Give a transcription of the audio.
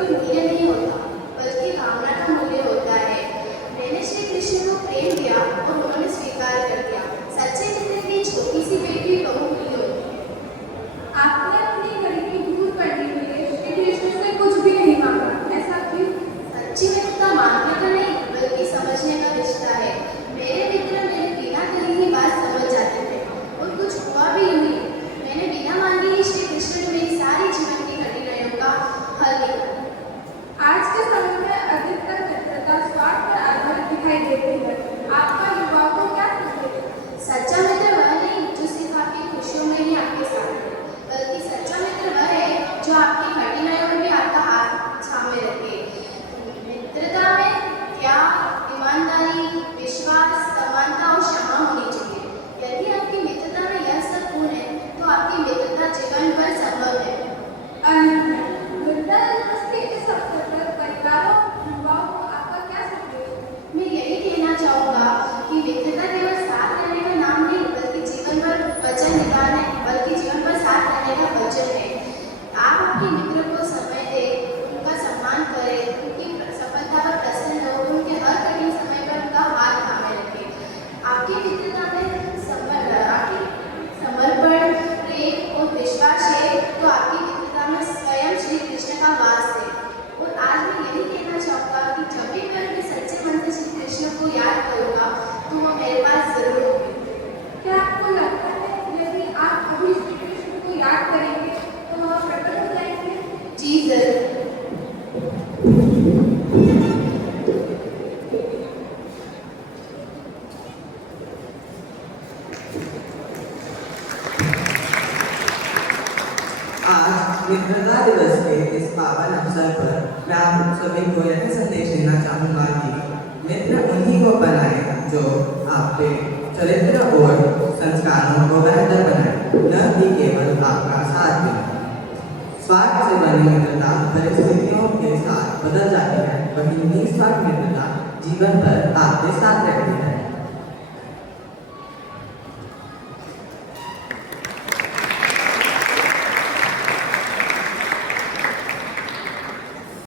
कोई मूल्य नहीं होता, बल्कि भावना का मूल्य होता है। मैंने श्री कृष्ण को प्रेम दिया और उन्होंने स्वीकार कर दिया। सच्चे मित्र की छोटी सी बेटी बहुमूल्य होती है। आपने अपनी घर की दूर कर दी है, श्री कृष्ण से कुछ भी नहीं मांगा, ऐसा क्यों? सच्ची मित्रता मांगने का नहीं, बल्कि समझने का रिश्ता है। मेरे मित्र मेरे बिना कही ही बात समझ जाते थे और कुछ हुआ भी यूं ही। मैंने बिना मांगे ही श्री कृष्ण ने मेरी सारी जीवन की कठिनाइयों का हल निकाला। आज के समय में अधिकतर मित्रता स्वार्थ पर आधारित दिखाई देती है। आपका युवाओं को क्या संदेश है? सच्चा मित्र वह नहीं जो सिर्फ आपकी खुशियों में ही आपके साथ है, बल्कि सच्चा मित्र वह है जो आपकी कठिनाइयों में भी आपका हाथ थामे रखे। मित्रता में त्याग, ईमानदारी, विश्वास, समानता और क्षमा होनी चाहिए। यदि आपकी मित्रता में यह सब गुण है, तो आपकी मित्रता जीवन भर संभव है। वृंदावन के इस अवसर पर परिवारों युवाओं को आपका क्या संदेश है? मैं यही कहना चाहूँगा कि मित्रता केवल साथ रहने का नाम नहीं, बल्कि जीवन भर वचन निभाने, बल्कि जीवन भर साथ रहने का वचन है। आप अपने मित्र को समय दें, उनका सम्मान करें, उनकी सफलता पर प्रसन्न हो, उनके हर कठिन समय पर उनका हाथ थामे रखें। आपकी मित्रता में समर्पण, प्रेम और विश्वास है, तो आपकी मित्रता में स्वयं श्री कृष्ण का वास है। और आज मैं यही कहना चाहूँगा कि जब भी मैं अपने सच्चे मन से श्री कृष्ण को याद करूँगा, तो वो मेरे पास जरूर होंगे। क्या आपको लगता है यदि आप अभी श्री कृष्ण को याद करेंगे तो वह प्रकट हो जाएंगे? जी जरूर। आज मित्रता दिवस के इस पावन अवसर पर मैं आप सभी को यह संदेश देना चाहूँगा कि मित्र उन्हीं को बनाए जो आपके चरित्र और संस्कारों को बेहतर बनाए, न कि केवल आपका साथ दें। स्वार्थ से बनी मित्रता परिस्थितियों के साथ बदल जाती है, वहीं निस्वार्थ मित्रता जीवन भर आपके साथ रहती है।